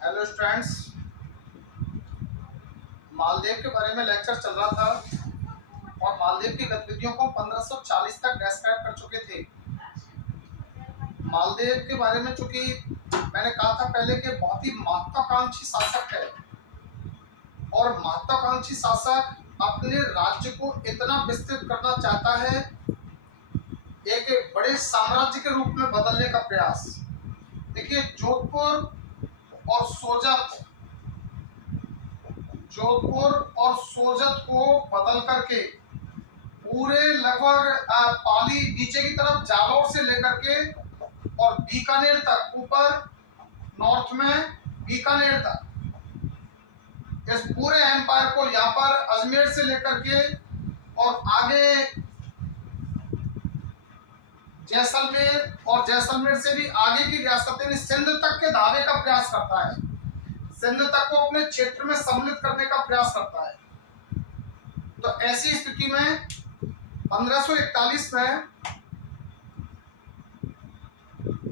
Hello students, Maldives के बारे में लेक्चर चल रहा था और मालदीव की गतिविधियों को 1540 तक डिस्क्राइब कर चुके थे। मालदीव के बारे में चूंकि मैंने कहा था पहले कि बहुत ही महत्वाकांक्षी शासक है और महत्वाकांक्षी शासक अपने राज्य को इतना विस्तृत करना चाहता है, एक बड़े साम्राज्य के रूप में बदलने का प्रयास। देखिए, जोधपुर और सोजत को बदल करके पूरे लगभग पाली नीचे की तरफ जालौर से लेकर के और बीकानेर तक, ऊपर नॉर्थ में बीकानेर तक, इस पूरे एम्पायर को यहाँ पर अजमेर से लेकर के और आगे जैसलमेर और जैसलमेर से भी आगे की रियासतें सिंध तक के धावे का प्रयास करता है। सिंध तक को अपने क्षेत्र में सम्मिलित करने का प्रयास करता है। तो ऐसी स्थिति में 1541 में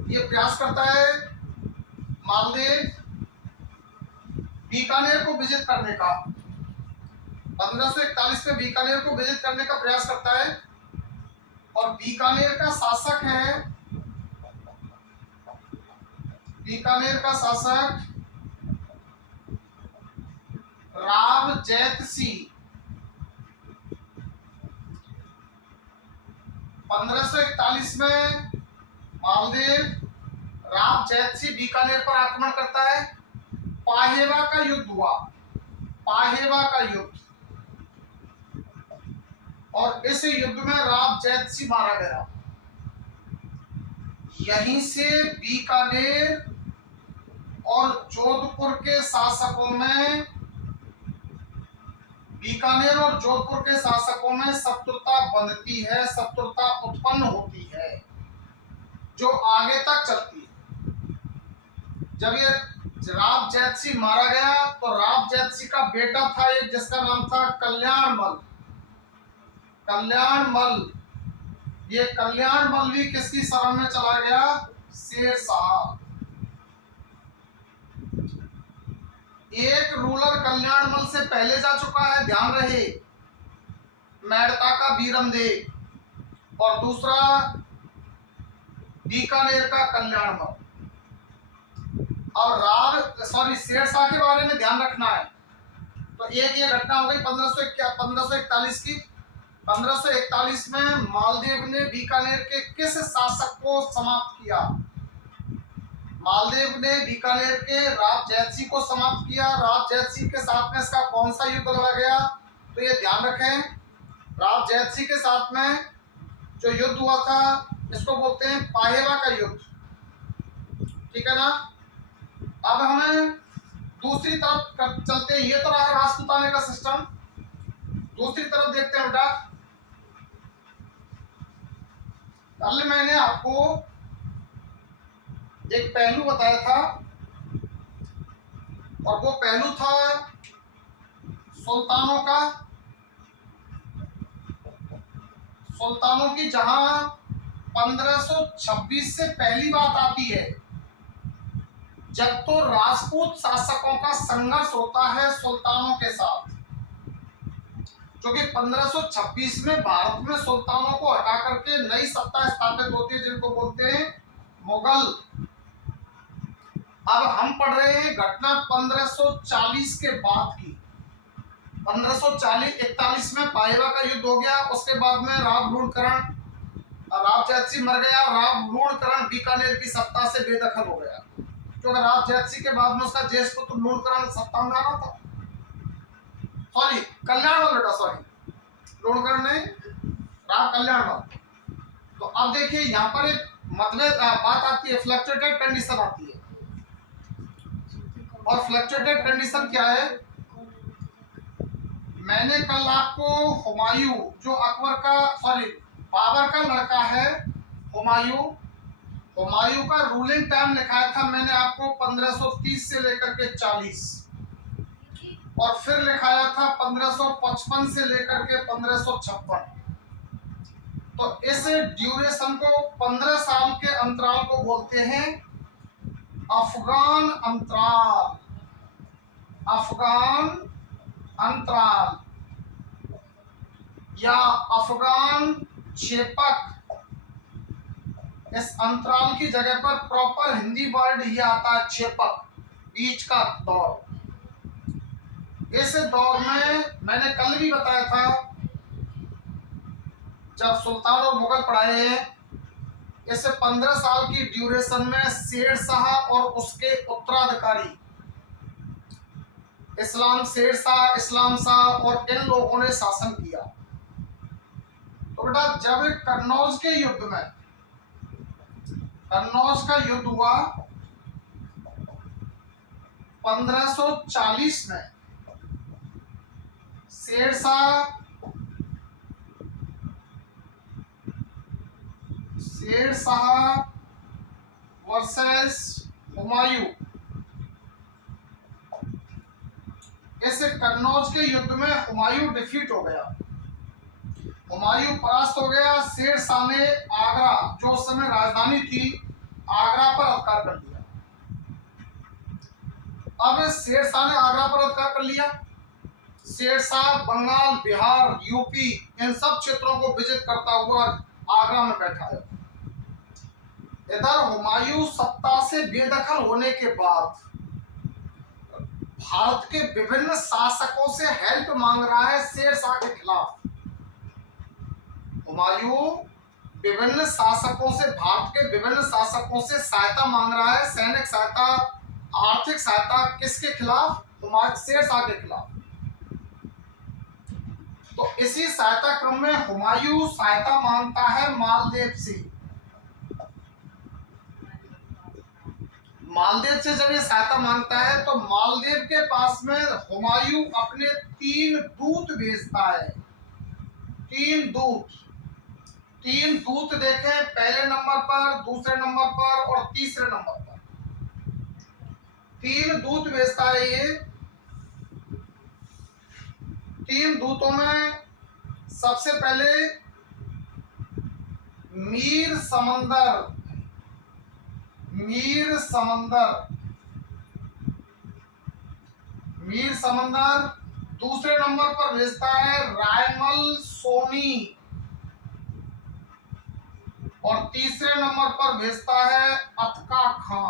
ये प्रयास करता है मालदीव बीकानेर को विजिट करने का। 1541 में बीकानेर को विजिट करने का प्रयास करता है और बीकानेर का शासक राव जैतसिंह 1541 में मालदीव राव जैतसिंह बीकानेर पर आक्रमण करता है। पाहेवा का युद्ध हुआ, पाहेवा का युद्ध, और इस युद्ध में राव जैतसिंह मारा गया। यहीं से बीकानेर और जोधपुर के शासकों में शत्रुता बनती है, शत्रुता उत्पन्न होती है जो आगे तक चलती है। जब ये राव जैतसिंह मारा गया तो राव जैतसिंह का बेटा था एक, जिसका नाम था कल्याणमल। ये कल्याणमल भी किसकी शरण में चला गया? शेर शाह। एक रूलर कल्याणमल से पहले जा चुका है, ध्यान रहे, मेड़ता का बीरमदेव, और दूसरा बीकानेर का कल्याणमल। और शेर शाह के बारे में ध्यान रखना है। तो एक ये घटना हो गई 1541 की। 1541 में मालदीव ने बीकानेर के किस शासक को समाप्त किया? मालदीव ने बीकानेर के राव जैतसिंह को समाप्त किया। राव जैतसिंह के साथ में इसका कौन सा युद्ध लड़ा गया? तो ये ध्यान रखें, राव जैतसिंह के साथ में जो युद्ध हुआ था इसको बोलते हैं पाहेवा का युद्ध। ठीक है ना? अब हमें दूसरी तरफ चलते हैं। ये तो रहा राजपूताने का सिस्टम। दूसरी तरफ देखते हैं बेटा। कल मैंने आपको एक पहलू बताया था और वो पहलू था सुल्तानों की, जहां 1526 से पहली बात आती है जब तो राजपूत शासकों का संघर्ष होता है सुल्तानों के साथ। क्योंकि 1526 में भारत में सुल्तानों को हटा करके नई सत्ता स्थापित होती है जिनको बोलते हैं मुगल। अब हम पढ़ रहे हैं घटना 1540 के बाद की। 1541 में पाहेवा का युद्ध हो गया। उसके बाद में राव जैतसिंह मर गया। राव लूणकरण बीकानेर की सत्ता से बेदखल हो गया, क्योंकि राव जैतसिंह के बाद में उसका ज्येष्ठ पुत्र लूणकरण सत्ता में आना था। लूणकरण ने राव कल्याणमल। तो अब देखिए, यहाँ पर एक बात आती है, फ्लक्चुएटेड कंडीशन आती है। और फ्लक्चुएटेड कंडीशन क्या है? मैंने कल आपको हुमायूं, जो बाबर का लड़का है, हुमायूं का रूलिंग टाइम लिखाया था मैंने आपको 1530 से लेकर के 40, और फिर लिखाया था 1555 से लेकर के 1556। तो इस ड्यूरेशन को 15 साल के अंतराल को बोलते हैं अफगान अंतराल। अफगान अंतराल या अफगान चेपक, इस अंतराल की जगह पर प्रॉपर हिंदी वर्ड ये आता है चेपक, बीच का दौर। इस दौर में मैंने कल भी बताया था, जब सुल्तान और मुगल पढ़ाए हैं, इसे 15 साल की ड्यूरेशन में शेर शाह और उसके उत्तराधिकारी शेर शाह, इस्लाम शाह और इन लोगों ने शासन किया। तो बेटा जब कन्नौज के युद्ध में, कन्नौज का युद्ध हुआ 1540 में, शेर शाह वर्सेस हुमायूं, इस कन्नौज के युद्ध में हुमायूं डिफीट हो गया, हुमायूं परास्त हो गया। शेर शाह ने आगरा, जो उस समय राजधानी थी, आगरा पर अधिकार कर लिया। अब शेर शाह ने आगरा पर अधिकार कर लिया। शेर शाह बंगाल, बिहार, यूपी इन सब क्षेत्रों को विजिट करता हुआ आगरा में बैठा है। इधर हुमायूं सत्ता से बेदखल होने के बाद भारत के विभिन्न शासकों से हेल्प मांग रहा है शेर शाह के खिलाफ। हुमायूं विभिन्न शासकों से, भारत के विभिन्न शासकों से सहायता मांग रहा है, सैनिक सहायता, आर्थिक सहायता, किसके खिलाफ? शेर शाह के खिलाफ। तो इसी सहायता क्रम में हुमायूं सहायता मांगता है मालदेव से। मालदेव से जब ये सहायता मांगता है तो मालदेव के पास में हुमायूं अपने 3 दूत भेजता है। 3 दूत देखें, पहले नंबर पर, दूसरे नंबर पर और तीसरे नंबर पर 3 दूत भेजता है ये। 3 दूतों में सबसे पहले मीर समंदर, दूसरे नंबर पर भेजता है रायमल सोनी और तीसरे नंबर पर भेजता है अतका खां।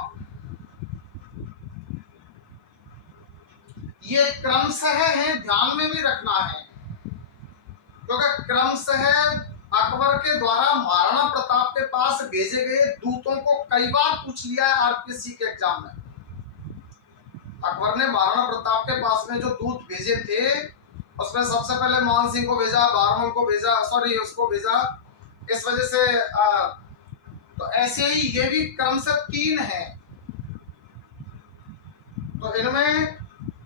ये क्रमशः है, ध्यान में भी रखना है, क्योंकि क्रमशः अकबर के द्वारा महाराणा प्रताप के पास भेजे गए दूतों को कई बार पूछ लिया है आरपीएससी के एग्जाम में। अकबर ने महाराणा प्रताप के पास में जो दूत भेजे थे, उसमें सबसे पहले मान सिंह को भेजा, बारमल को भेजा, उसको भेजा। इस वजह से तो ऐसे ही ये भी क्रम से 3 है। तो इनमें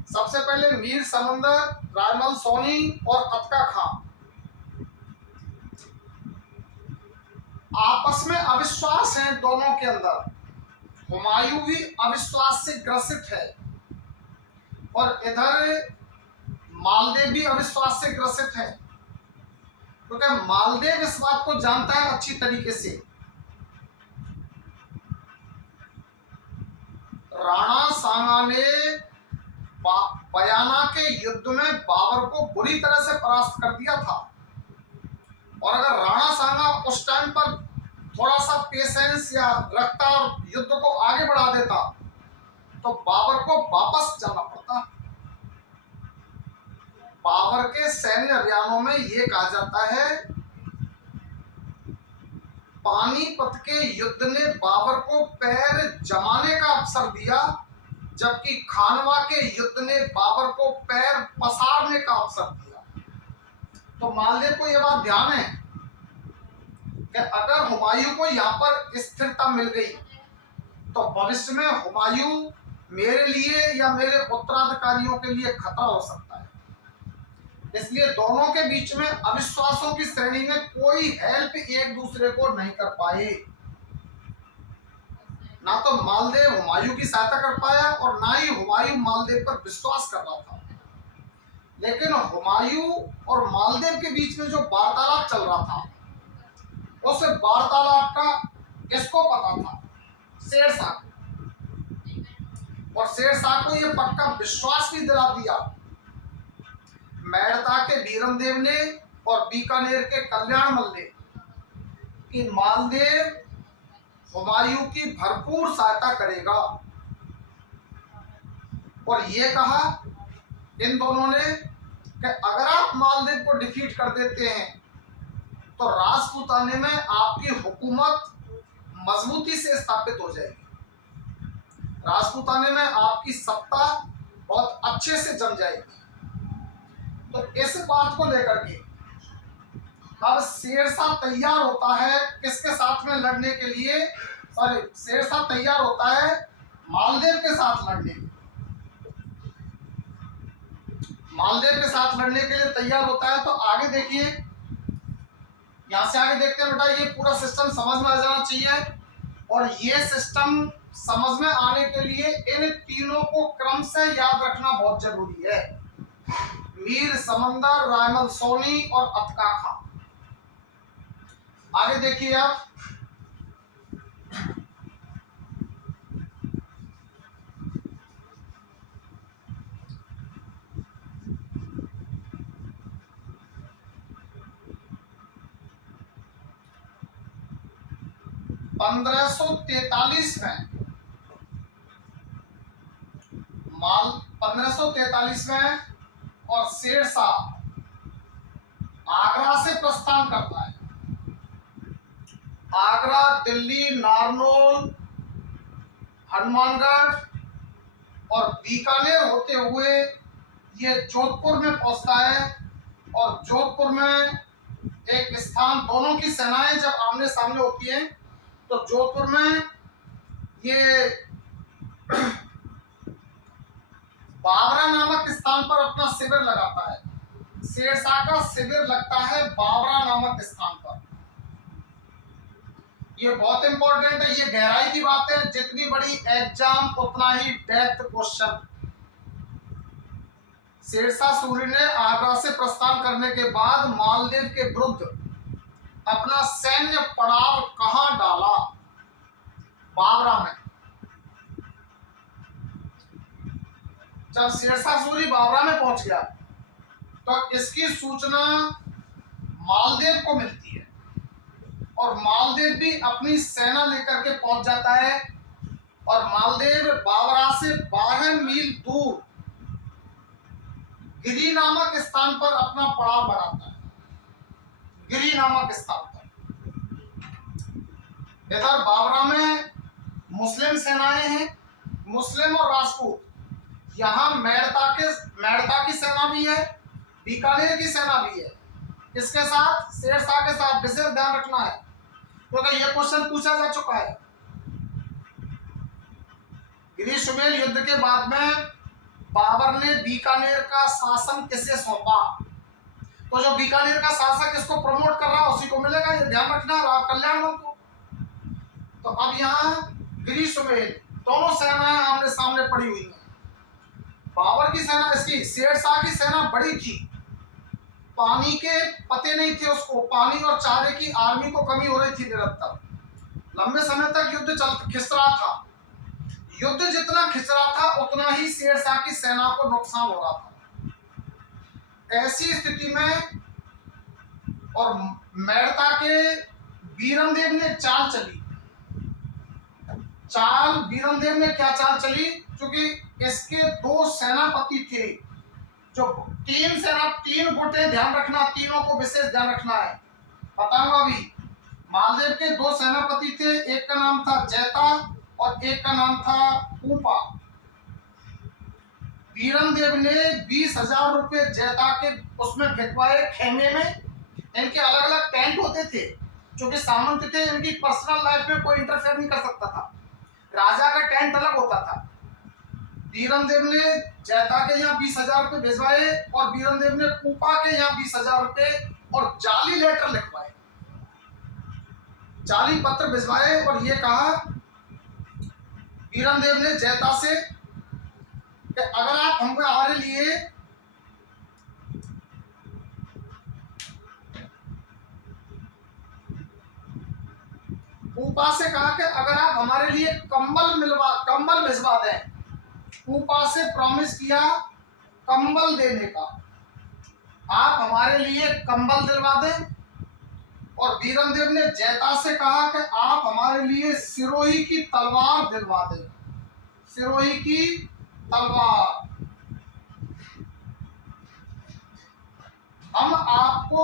सबसे पहले मीर समंदर, रायमल सोनी और अतका खां आपस में अविश्वास है दोनों के अंदर। हुमायूं भी अविश्वास से ग्रसित है और इधर मालदेव भी अविश्वास से ग्रसित है, क्योंकि मालदेव इस बात को जानता है अच्छी तरीके से, राणा सांगा ने बयाना के युद्ध में बाबर को बुरी तरह से परास्त कर दिया था, और अगर राणा सांगा उस टाइम पर थोड़ा सा पेशेंस या रखता और युद्ध को आगे बढ़ा देता तो बाबर को वापस जाना पड़ता। बाबर के सैन्य अभियानों में यह कहा जाता है, पानीपत के युद्ध ने बाबर को पैर जमाने का अवसर दिया, जबकि खानवा के युद्ध ने बाबर को पैर पसारने का अवसर दिया। तो मालदेव को यह बात ध्यान है कि अगर हुमायूं को यहाँ पर स्थिरता मिल गई तो भविष्य में हुमायूं मेरे लिए या मेरे उत्तराधिकारियों के लिए खतरा हो सकता है। इसलिए दोनों के बीच में अविश्वासों की श्रेणी में कोई हेल्प एक दूसरे को नहीं कर पाए। ना तो मालदेव हुमायूं की सहायता कर पाया और ना ही हुमायूं मालदेव पर विश्वास कर रहा था। लेकिन हुमायूं और मालदेव के बीच में जो वार्तालाप चल रहा था, उस वार्तालाप का किसको पता था? शेर शाह। और शेरशाह को यह पक्का विश्वास भी दिला दिया, मेड़ता के वीरमदेव ने और बीकानेर के कल्याणमल ने, कि मालदेव हुमायूं की भरपूर सहायता करेगा। और ये कहा इन दोनों ने कि अगर आप मालदेव को डिफीट कर देते हैं तो राजपूताने में आपकी हुकूमत मजबूती से स्थापित हो जाएगी, राजपूताने में आपकी सत्ता बहुत अच्छे से जम जाएगी। तो इस बात को लेकर के अब शेरशाह तैयार होता है किसके साथ में लड़ने के लिए, सॉरी शेरशाह तैयार होता है मालदेव के साथ लड़ने, मालदेव के साथ लड़ने के लिए तैयार होता है। तो आगे देखिए, यहां से आगे देखते हैं बेटा, ये पूरा सिस्टम समझ में आ जाना चाहिए। और ये सिस्टम समझ में आने के लिए इन तीनों को क्रम से याद रखना बहुत जरूरी है, मीर समंदर, रायमल सोनी और अतका खां। आगे देखिए आप, पंद्रह सौ तैतालीस में 1533 में और शेरशाह आगरा से प्रस्थान करता है। आगरा, दिल्ली, नारनौल, हनुमानगढ़ और बीकानेर होते हुए ये जोधपुर में पहुंचता है। और जोधपुर में एक स्थान, दोनों की सेनाएं जब आमने सामने होती हैं तो जोधपुर में ये बावरा नामक स्थान पर अपना शिविर लगाता है। शेरशाह का शिविर लगता है बावरा नामक स्थान पर। ये बहुत इंपॉर्टेंट है, ये गहराई की बात है, जितनी बड़ी एग्जाम उतना ही डेप्थ क्वेश्चन। शेरशाह सूरी ने आगरा से प्रस्थान करने के बाद मालदेव के विरुद्ध अपना सैन्य पड़ाव कहां डाला? बावरा में। जब शेरशाह सूरी बावरा में पहुंच गया तो इसकी सूचना मालदेव को मिलती है और मालदेव भी अपनी सेना लेकर के पहुंच जाता है। और मालदेव बावरा से 12 मील दूर गिरी नामक स्थान पर अपना पड़ाव बनाता है, गिरी नामक स्थान पर। इधर बावरा में मुस्लिम सेनाएं हैं, मुस्लिम और राजपूत। यहाँ मेड़ता की सेना भी है, बीकानेर की सेना भी है। किसके साथ? शेरशाह के साथ। विशेष ध्यान रखना है क्योंकि यह क्वेश्चन पूछा जा चुका है। गिरी सुमेल युद्ध के बाद में बाबर ने बीकानेर का शासन किसे सौंपा? तो जो बीकानेर का शासक इसको प्रमोट कर रहा है उसी को मिलेगा, ये ध्यान रखना है राव कल्याणमल को। तो अब यहाँ गिरी सुमेल दोनों सेनाएं आमने सामने पड़ी हुई हैं। बाबर की सेना, इसकी शेरशाह की सेना बड़ी थी, पानी के पते नहीं थे उसको, पानी और चारे की आर्मी को कमी हो रही थी निरंतर। लंबे समय तक युद्ध खिंच रहा था। युद्ध जितना खिंच रहा था उतना ही शेरशाह की सेना को नुकसान हो रहा था। ऐसी स्थिति में और मेड़ता के वीरमदेव ने चाल चली। वीरमदेव ने क्या चाल चली? क्योंकि इसके 2 सेनापति थे, जो 3 गुटे, ध्यान रखना, तीनों को विशेष ध्यान रखना है, बताऊंगा अभी। मालदेव के 2 सेनापति थे, एक का नाम था जैता और एक का नाम था पूपा। वीरमदेव ने 20,000 रुपए जैता के उसमें फेंकवाए खेमे में। इनके अलग अलग टेंट होते थे, क्योंकि सामंत थे, इनकी पर्सनल लाइफ में कोई इंटरफेयर नहीं कर सकता था। राजा का टेंट अलग होता था। वीरमदेव ने जैता के यहाँ 20,000 रुपए भिजवाए और वीरमदेव ने पूपा के यहाँ 20,000 रुपए और जाली लेटर लिखवाए, जाली पत्र भिजवाए। और ये कहा वीरमदेव ने जैता से कि अगर आप हमको हमारे लिए पूपा से कहा कि अगर आप हमारे लिए कंबल भिजवा दें ऊपा से प्रॉमिस किया कंबल देने का, आप हमारे लिए कंबल दिलवा दें। और वीरमदेव ने जैता से कहा कि आप हमारे लिए सिरोही की तलवार दिलवा दें, सिरोही की तलवार। हम आपको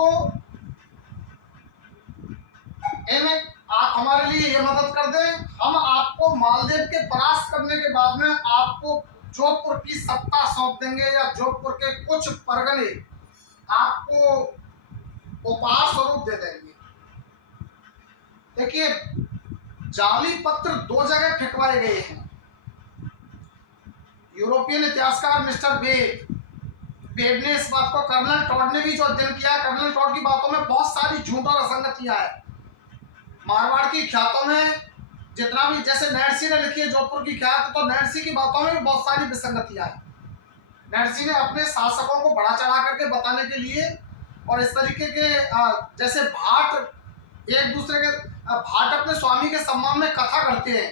आप हमारे लिए ये मदद कर दें, हम आपको मालदेव के परास्त करने के बाद में आपको जोधपुर की सत्ता सौंप देंगे, या जोधपुर के कुछ परगने आपको उपहार स्वरूप दे देंगे। देखिए, जाली पत्र दो जगह फेंकवाए गए हैं। यूरोपियन इतिहासकार मिस्टर बेड ने इस बात को, कर्नल टॉड ने भी जो अध्ययन किया, कर्नल टॉड की बातों में बहुत सारी झूठ और असंगतियां हैं। मारवाड़ की ख्यातों में जितना भी, जैसे नैणसी ने लिखी है जोधपुर की ख्यात, तो नैणसी की बातों में भी बहुत सारी विसंगतियां हैं। नैणसी ने अपने शासकों को बढ़ा चढ़ा करके बताने के लिए, और इस तरीके के जैसे भाट एक दूसरे के, भाट अपने स्वामी के सम्मान में कथा करते हैं,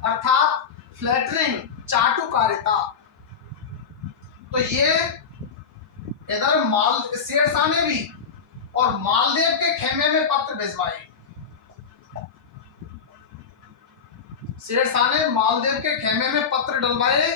अर्थात फ्लैटरिंग, चाटुकारिता। तो ये इधर शेरशाह ने भी और मालदेव के खेमे में पत्र भिजवाए। शेरशाह ने मालदेव के खेमे में पत्र डलवाए